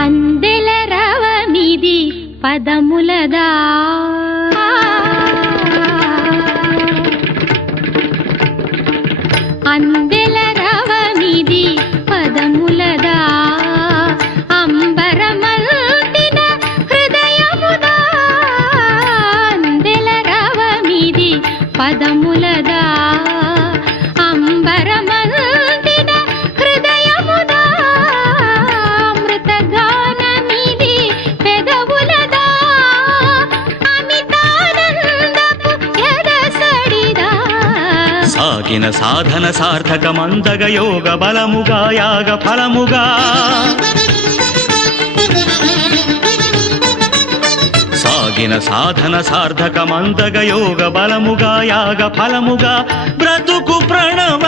అందెల రవమిది పదములదా. అందెల రవమిది పదములదా. అంబరమల్తిన హృదయముదా. అందెల రవమిది పదములదా. సాగిన సాధన సార్థకమందగ యోగ బలముగా యాగ ఫలముగా. సాగిన సాధన సార్థకమందగ యోగ బలముగా యాగ ఫలముగా బ్రతుకు ప్రణవ